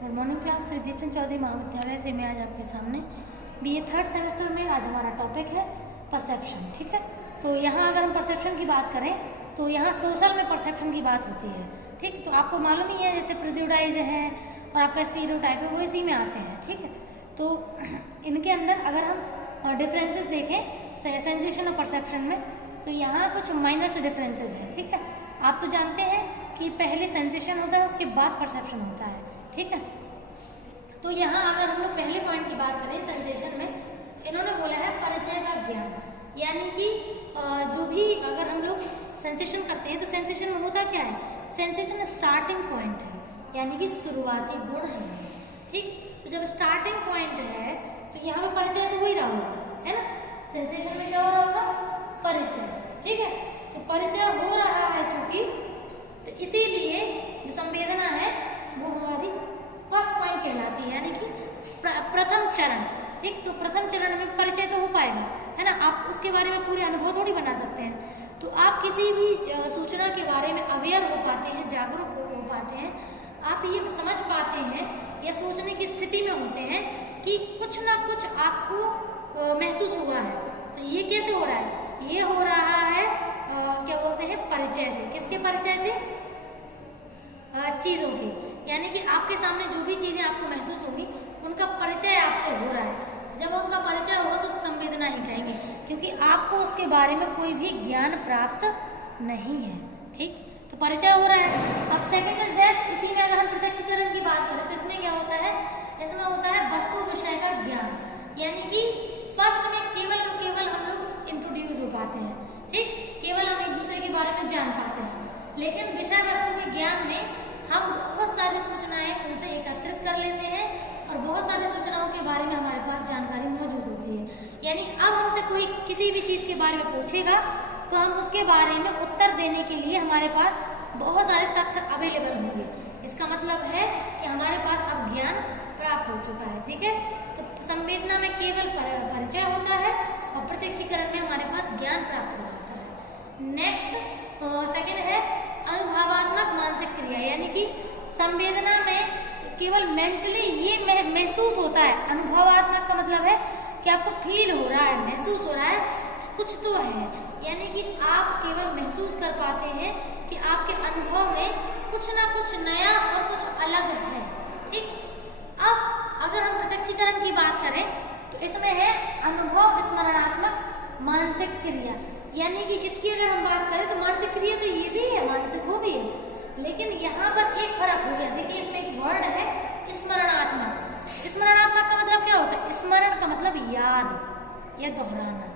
Good morning class. Deepchand Chaudhary Mahavidyalaya से मैं आज आपके सामने बीए थर्ड सेमेस्टर में आज हमारा टॉपिक है परसेप्शन। ठीक है, तो यहाँ अगर हम परसेप्शन की बात करें तो यहाँ सोशल में परसेप्शन की बात होती है। ठीक, तो आपको मालूम ही है जैसे प्रेजुडाइज है और आपका स्टीरियोटाइप है वो इसी में आते हैं। ठीक है, तो इनके अंदर अगर हम डिफरेंसेस देखें सेंसेशन और परसेप्शन में तो यहाँ कुछ माइनर से डिफरेंसेस हैं। ठीक है, आप तो जानते हैं कि पहले सेंसेशन होता है उसके बाद परसेप्शन होता है। ठीक है, तो यहाँ अगर हम लोग पहले पॉइंट की बात करें सेंसेशन में, इन्होंने बोला है परिचय का ज्ञान, यानी कि जो भी अगर हम लोग सेंसेशन करते हैं तो सेंसेशन में होता क्या है, सेंसेशन स्टार्टिंग पॉइंट है, यानी कि शुरुआती गुण है। ठीक, तो जब स्टार्टिंग पॉइंट है तो यहाँ पे परिचय तो हो ही रहा होगा, है ना। सेंसेशन में क्या हो रहा होगा, परिचय। ठीक है, तो परिचय हो रहा है चूंकि, तो इसीलिए जो संवेदना है वो हमारी फर्स्ट पॉइंट कहलाती है, यानी कि प्रथम चरण। ठीक, तो प्रथम चरण में परिचय तो हो पाएगा, है ना। आप उसके बारे में पूरे अनुभव थोड़ी बना सकते हैं, तो आप किसी भी सूचना के बारे में अवेयर हो पाते हैं, जागरूक हो पाते हैं, आप ये समझ पाते हैं या सोचने की स्थिति में होते हैं कि कुछ ना कुछ आपको महसूस हुआ है। तो ये कैसे हो रहा है, ये हो रहा है क्या बोलते हैं, परिचय से। किसके परिचय से, चीज़ों की, यानी कि आपके सामने जो भी चीज़ें आपको महसूस होगी उनका परिचय आपसे हो रहा है। जब उनका परिचय होगा तो संवेदना ही कहेंगे, क्योंकि आपको उसके बारे में कोई भी ज्ञान प्राप्त नहीं है। ठीक, तो परिचय हो रहा है। अब सेकंड इज दैट, इसी में अगर हम प्रत्यक्षीकरण की बात करें तो इसमें क्या होता है, इसमें होता है वस्तु विषय का ज्ञान, यानी कि फर्स्ट में केवल और केवल हम लोग इंट्रोड्यूस हो पाते हैं। ठीक, केवल हम एक दूसरे के बारे में जान पाते हैं, लेकिन विषय वस्तु के ज्ञान में हम बहुत सारी सूचनाएं उनसे एकत्रित कर लेते हैं और बहुत सारी सूचनाओं के बारे में हमारे पास जानकारी मौजूद होती है। यानी अब हमसे कोई किसी भी चीज़ के बारे में पूछेगा तो हम उसके बारे में उत्तर देने के लिए हमारे पास बहुत सारे तथ्य अवेलेबल होंगे। इसका मतलब है कि हमारे पास अब ज्ञान प्राप्त हो चुका है। ठीक है, तो संवेदना में केवल परिचय होता है और प्रत्यक्षीकरण में हमारे पास ज्ञान प्राप्त हो जाता है। नेक्स्ट सेकेंड है अनुभवात्मक मानसिक क्रिया, यानी कि संवेदना में केवल मेंटली ये महसूस होता है। अनुभवात्मक का मतलब है कि आपको फील हो रहा है, महसूस हो रहा है, कुछ तो है, यानी कि आप केवल महसूस कर पाते हैं कि आपके अनुभव में कुछ ना कुछ नया और कुछ अलग है। ठीक, अब अगर हम प्रत्यक्षीकरण की बात करें तो इसमें है अनुभव स्मरणात्मक मानसिक क्रिया, यानी कि इसकी अगर हम बात करें तो मानसिक क्रिया तो ये भी है, मानसिक वो भी है, लेकिन यहाँ पर एक फर्क हो गया। देखिए इसमें एक वर्ड है स्मरणात्मक। स्मरणात्मक का मतलब क्या होता है, स्मरण का मतलब याद या दोहराना।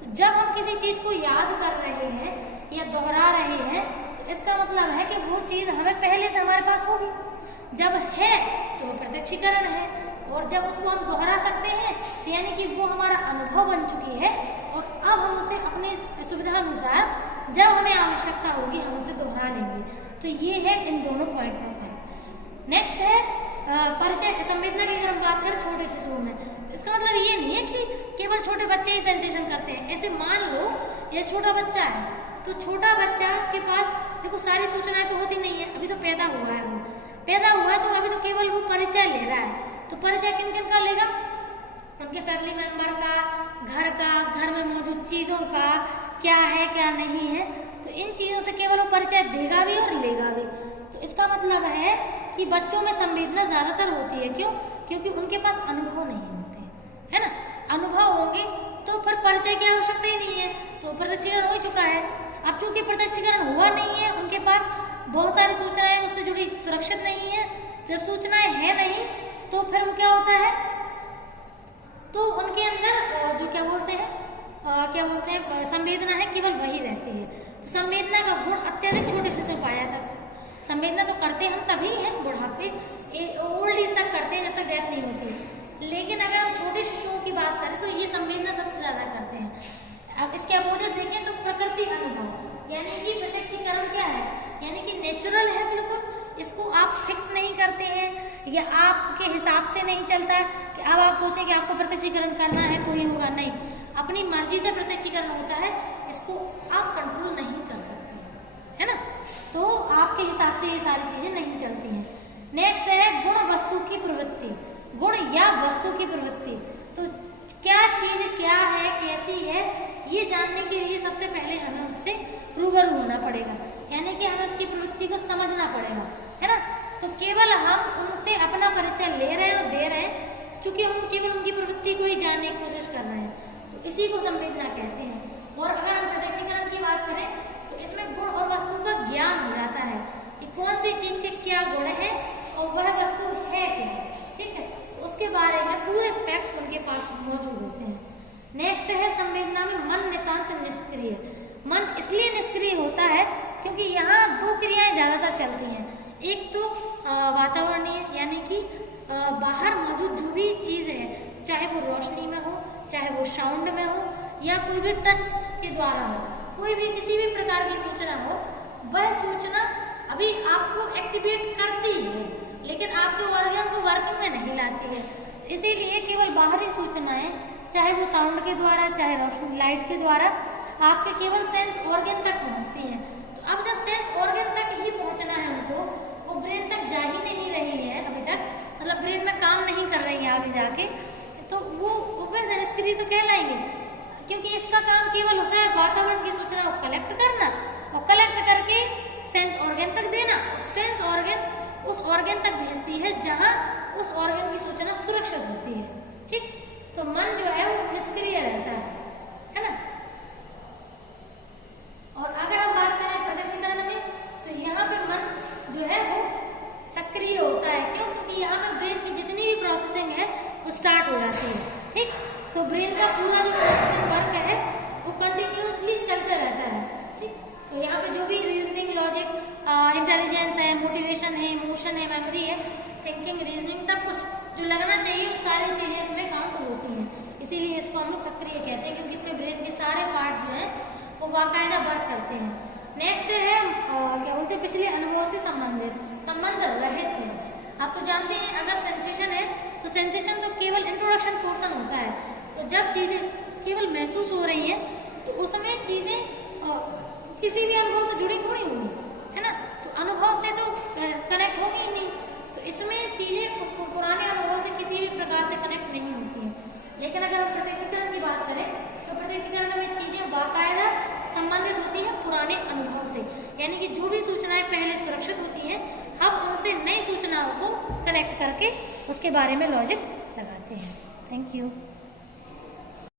तो जब हम किसी चीज को याद कर रहे हैं या दोहरा रहे हैं तो इसका मतलब है कि वो चीज हमें पहले से हमारे पास होगी। जब है तो वो प्रत्यक्षीकरण है, और जब उसको हम दोहरा सकते हैं तो यानी कि वो हमारा अनुभव बन चुकी है और अब हम उसे अपनी सुविधा अनुसार जब हमें आवश्यकता होगी हम उसे दोहरा लेंगे। तो ये है इन दोनों पॉइंट में फर्क। नेक्स्ट है परिचय संवेदना की अगर हम बात करें छोटे शिशुओं में, तो इसका मतलब ये नहीं है कि केवल छोटे बच्चे ही सेंसेशन करते हैं। ऐसे मान लो ये छोटा बच्चा है, तो छोटा बच्चा के पास देखो सारी सूचनाएं तो होती नहीं है, अभी तो पैदा हुआ है, वो पैदा हुआ है तो अभी तो केवल वो परिचय ले रहा है। तो परिचय किन किन का लेगा, उनके फैमिली मेंबर का, घर में मौजूद चीज़ों का, क्या है क्या नहीं है, तो इन चीज़ों से केवल वो परिचय देगा भी और लेगा भी। तो इसका मतलब है कि बच्चों में संवेदना ज़्यादातर होती है। क्यों, क्योंकि उनके पास अनुभव नहीं होते, है ना। अनुभव होंगे तो फिर परिचय की आवश्यकता ही नहीं है, तो प्रत्यक्षीकरण हो चुका है। अब चूंकि प्रत्यक्षीकरण हुआ नहीं है, उनके पास बहुत सारी सूचनाएं उससे जुड़ी सुरक्षित नहीं है, जब सूचनाएं है नहीं तो फिर वो क्या होता है, तो उनके अंदर जो क्या बोलते हैं संवेदना है केवल वही रहती है। तो संवेदना का गुण अत्यधिक छोटे शिशु पाया जाता है। संवेदना तो करते हम सभी हैं, बुढ़ापे ओल्ड एज तक करते हैं जब तक डेथ नहीं होती, लेकिन अगर हम छोटे शिशुओं की बात करें तो ये संवेदना सबसे ज्यादा करते हैं। अब इसके अपोजिट देखें तो प्रकृति अनुभव, यानी कि प्रत्यक्षीकरण क्या है, यानी कि नेचुरल है, बिल्कुल इसको आप फिक्स नहीं करते हैं या आपके हिसाब से नहीं चलता कि अब आप सोचें कि आपको प्रत्यक्षीकरण करना है तो ही होगा, नहीं, अपनी मर्जी से प्रत्यक्षीकरण होता है, इसको आप कंट्रोल नहीं कर सकते, है ना। तो आपके हिसाब से ये सारी चीजें नहीं चलती हैं। नेक्स्ट है गुण वस्तु की प्रवृत्ति, गुण या वस्तु की प्रवृत्ति। तो क्या चीज क्या है, कैसी है, ये जानने के लिए सबसे पहले हमें उससे रूबरू होना पड़ेगा, यानी कि हमें उसकी प्रवृत्ति को समझना पड़ेगा, है ना। तो केवल हम उनसे अपना परिचय ले रहे हैं और दे रहे हैं क्योंकि हम केवल उनकी प्रवृत्ति को ही जानने की कोशिश कर रहे हैं, तो इसी को संवेदना कहते हैं। और अगर हम प्रत्यक्षीकरण की बात करें तो इसमें गुण और वस्तु का ज्ञान हो जाता है कि कौन सी चीज के क्या गुण है और वह वस्तु है क्या, ठीक है। तो उसके बारे में पूरे फैक्ट्स उनके पास मौजूद होते हैं। नेक्स्ट है संवेदना में मन नितांत निष्क्रिय। मन इसलिए निष्क्रिय होता है क्योंकि यहाँ दो क्रियाएं ज्यादातर चलती हैं। एक तो वातावरणीय, यानी कि बाहर मौजूद जो भी चीज है, चाहे वो रोशनी में हो, चाहे वो साउंड में हो, या कोई भी टच के द्वारा हो, कोई भी किसी भी प्रकार की सूचना हो, वह सूचना अभी आपको एक्टिवेट करती है लेकिन आपके ऑर्गन को वर्किंग में नहीं लाती है। इसीलिए केवल बाहरी सूचनाएं, चाहे वो साउंड के द्वारा, चाहे रोशनी लाइट के द्वारा, आपके केवल सेंस ऑर्गन तक पहुंचती है। तो अब जब सेंस ऑर्गन तक ही पहुंचना है उनको, वो ब्रेन तक जा ही नहीं रही है अभी तक, मतलब ब्रेन में काम नहीं कर रही है आगे जाके, तो वो फिर निष्क्रिय तो कहलाएंगे, क्योंकि इसका काम केवल होता है वातावरण की सूचना को कलेक्ट करना और कलेक्ट करके सेंस ऑर्गन तक देना। सेंस ऑर्गन उस ऑर्गन तक भेजती है जहां उस ऑर्गन की सूचना सुरक्षित होती है, ठीक। तो मन जो है वो निष्क्रिय रहता है ना। और अगर हम बात करें प्रत्यक्षीकरण में, तो यहाँ पे मन जो है वो सक्रिय होता है। क्यों? क्योंकि यहाँ पे ब्रेन की जितनी भी प्रोसेसिंग है वो स्टार्ट हो जाती है, ठीक। तो ब्रेन का पूरा जो प्रोसेसिंग वर्क है वो कंटिन्यूसली चलते रहता है, ठीक। तो यहाँ पे जो भी रीजनिंग, लॉजिक, इंटेलिजेंस है, मोटिवेशन है, इमोशन है, मेमोरी है, थिंकिंग, रीजनिंग, सब कुछ जो लगना चाहिए वो सारी चीजें इसमें काउंट होती हैं। इसीलिए इसको हम लोग सक्रिय कहते हैं, क्योंकि इसमें ब्रेन के सारे पार्ट जो हैं वो बाकायदा वर्क करते हैं। नेक्स्ट है क्या बोलते हैं, पिछले अनुभव से संबंध रहित है। आप तो जानते हैं अगर सेंसेशन है तो सेंसेशन तो केवल इंट्रोडक्शन पोर्शन होता है। तो जब चीजें केवल महसूस हो रही हैं तो उसमें चीजें किसी भी अनुभव से जुड़ी थोड़ी होंगी, है ना। तो अनुभव से तो कनेक्ट होगी ही नहीं, तो इसमें चीजें पुराने अनुभव से किसी भी प्रकार से कनेक्ट नहीं होती हैं। लेकिन अगर हम प्रत्यक्षीकरण की बात करें तो प्रत्यक्षीकरण में चीजें बाकायदा संबंधित होती हैं पुराने अनुभव से, यानी कि जो भी सूचनाएं पहले सुरक्षित होती हैं, हम उनसे नई सूचनाओं को कनेक्ट करके उसके बारे में लॉजिक लगाते हैं। Thank you.